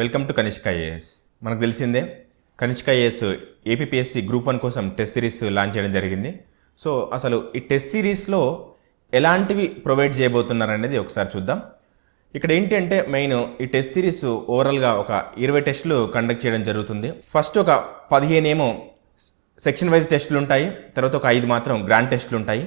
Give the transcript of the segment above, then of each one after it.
Welcome to Kanishka IAS. మనకు తెలిసిందే Kanishka IAS APPSC group 1 కోసం టెస్ట్ సిరీస్ లాంచ్ చేయడం జరిగింది. సో అసలు ఈ టెస్ట్ సిరీస్లో ఎలాంటివి ప్రొవైడ్ చేయబోతున్నారు అనేది ఒకసారి చూద్దాం. ఇక్కడ ఏంటి అంటే మెయిన్ ఈ టెస్ట్ సిరీస్ ఓవరాల్గా ఒక 20 టెస్టులు కండక్ట్ చేయడం జరుగుతుంది. ఫస్ట్ ఒక 15 ఏమో సెక్షన్ వైజ్ టెస్టులు ఉంటాయి, తర్వాత ఒక 5 మాత్రం గ్రాండ్ టెస్టులు ఉంటాయి.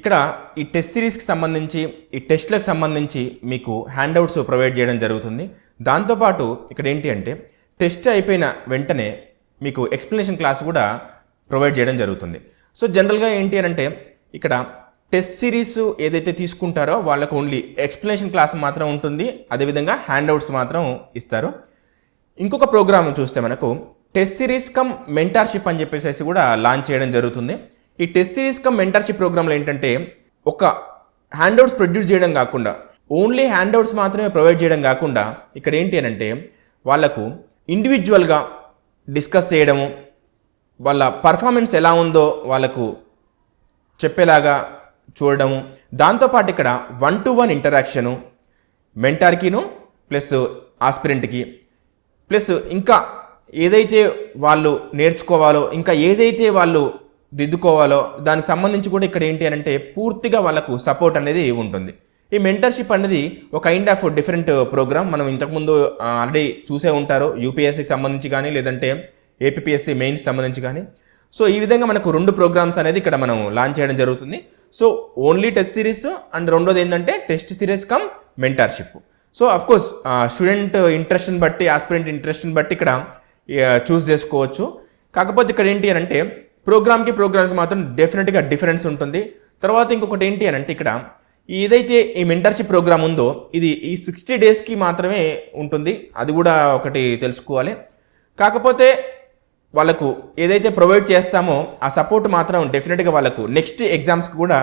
ఇక్కడ ఈ టెస్ట్ సిరీస్కి సంబంధించి ఈ టెస్ట్లకు సంబంధించి మీకు హ్యాండ్అవుట్స్ ప్రొవైడ్ చేయడం జరుగుతుంది. దాంతోపాటు ఇక్కడ ఏంటి అంటే టెస్ట్ అయిపోయిన వెంటనే మీకు ఎక్స్ప్లెనేషన్ క్లాస్ కూడా ప్రొవైడ్ చేయడం జరుగుతుంది. సో జనరల్గా ఏంటి అంటే ఇక్కడ టెస్ట్ సిరీస్ ఏదైతే తీసుకుంటారో వాళ్ళకు ఓన్లీ ఎక్స్ప్లెనేషన్ క్లాస్ మాత్రం ఉంటుంది, అదేవిధంగా హ్యాండ్అవుట్స్ మాత్రం ఇస్తారు. ఇంకొక ప్రోగ్రామ్ చూస్తే మనకు టెస్ట్ సిరీస్ కమ్ మెంటార్షిప్ అని చెప్పేసి కూడా లాంచ్ చేయడం జరుగుతుంది. ఈ టెస్ట్ సిరీస్ కమ్ మెంటార్షిప్ ప్రోగ్రాంలో ఏంటంటే ఒక హ్యాండ్అవుట్స్ ప్రొడ్యూస్ చేయడం కాకుండా ఓన్లీ హ్యాండ్అవుట్స్ మాత్రమే ప్రొవైడ్ చేయడం కాకుండా ఇక్కడ ఏంటి అని అంటే వాళ్ళకు ఇండివిజువల్గా డిస్కస్ చేయడము, వాళ్ళ పర్ఫార్మెన్స్ ఎలా ఉందో వాళ్ళకు చెప్పేలాగా చూడడము, దాంతోపాటు ఇక్కడ 1-to-1 ఇంటరాక్షను మెంటార్కిను ప్లస్ ఆస్పిరెంట్కి ప్లస్ ఇంకా ఏదైతే వాళ్ళు నేర్చుకోవాలో ఇంకా ఏదైతే వాళ్ళు దిద్దుకోవాలో దానికి సంబంధించి కూడా ఇక్కడ ఏంటి అని అంటే పూర్తిగా వాళ్ళకు సపోర్ట్ అనేది ఉంటుంది. ఈ మెంటర్షిప్ అనేది ఒక కైండ్ ఆఫ్ డిఫరెంట్ ప్రోగ్రామ్. మనం ఇంతకుముందు ఆల్రెడీ చూసే ఉంటారు, యూపీఎస్సీకి సంబంధించి కానీ లేదంటే ఏపీపీఎస్సీ మెయిన్స్ సంబంధించి కానీ. సో ఈ విధంగా మనకు 2 ప్రోగ్రామ్స్ అనేది ఇక్కడ మనం లాంచ్ చేయడం జరుగుతుంది. So only test series and రెండోది ఏంటంటే test series cum mentorship. So of course student ఇంట్రెస్ట్ని బట్టి ఆస్పిరెంట్ ఇంట్రెస్ట్ని బట్టి ఇక్కడ చూస్ చేసుకోవచ్చు. కాకపోతే ఇక్కడ ఏంటి అని అంటే ప్రోగ్రామ్కి మాత్రం డెఫినెట్గా డిఫరెన్స్ ఉంటుంది. తర్వాత ఇంకొకటి ఏంటి అని అంటే ఇక్కడ ఏదైతే ఈ మెంటర్షిప్ ప్రోగ్రామ్ ఉందో ఇది ఈ 60 డేస్కి మాత్రమే ఉంటుంది, అది కూడా ఒకటి తెలుసుకోవాలి. కాకపోతే వాళ్ళకు ఏదైతే ప్రొవైడ్ చేస్తామో ఆ సపోర్ట్ మాత్రం డెఫినెట్గా వాళ్ళకు నెక్స్ట్ ఎగ్జామ్స్కి కూడా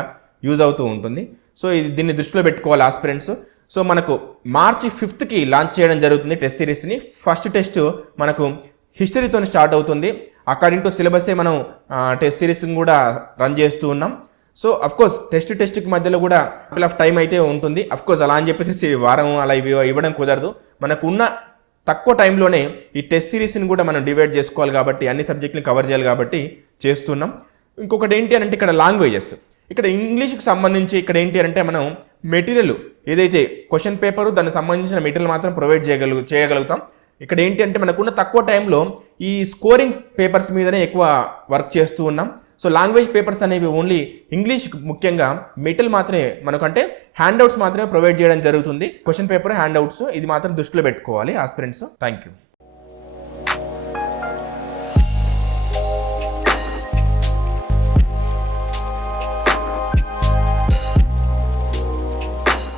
యూజ్ అవుతూ ఉంటుంది. సో దీన్ని దృష్టిలో పెట్టుకోవాలి ఆస్పిరెంట్స్. సో మనకు మార్చి 5th లాంచ్ చేయడం జరుగుతుంది టెస్ట్ సిరీస్ని. ఫస్ట్ టెస్ట్ మనకు హిస్టరీతో స్టార్ట్ అవుతుంది. అకార్డింగ్ టు సిలబసే మనం టెస్ట్ సిరీస్ని కూడా రన్ చేస్తూ ఉన్నాం. సో అఫ్కోర్స్ టెస్ట్కి మధ్యలో కూడా ఆఫ్ టైం అయితే ఉంటుంది. అఫ్కోర్స్ అలా అని చెప్పేసి వారం అలా ఇవ్వడం కుదరదు. మనకు ఉన్న తక్కువ టైంలోనే ఈ టెస్ట్ సిరీస్ని కూడా మనం డివైడ్ చేసుకోవాలి కాబట్టి అన్ని సబ్జెక్టుని కవర్ చేయాలి కాబట్టి చేస్తున్నాం. ఇంకొకటి ఏంటి అని అంటే ఇక్కడ లాంగ్వేజెస్, ఇక్కడ ఇంగ్లీష్కి సంబంధించి ఇక్కడ ఏంటి అంటే మనం మెటీరియల్ ఏదైతే క్వశ్చన్ పేపరు దానికి సంబంధించిన మెటీరియల్ మాత్రం ప్రొవైడ్ చేయగలుగుతాం. ఇక్కడ ఏంటి అంటే మనకున్న తక్కువ టైంలో ఈ స్కోరింగ్ పేపర్స్ మీదనే ఎక్కువ వర్క్ చేస్తూ ఉన్నాం. సో లాంగ్వేజ్ పేపర్స్ అనేవి ఓన్లీ ఇంగ్లీష్ ముఖ్యంగా మెటీరియల్ మాత్రమే మనకంటే హ్యాండ్అవుట్స్ మాత్రమే ప్రొవైడ్ చేయడం జరుగుతుంది. క్వశ్చన్ పేపర్ హ్యాండ్అవుట్స్ ఇది మాత్రం దృష్టిలో పెట్టుకోవాలి ఆస్పిరెంట్స్. Thank you.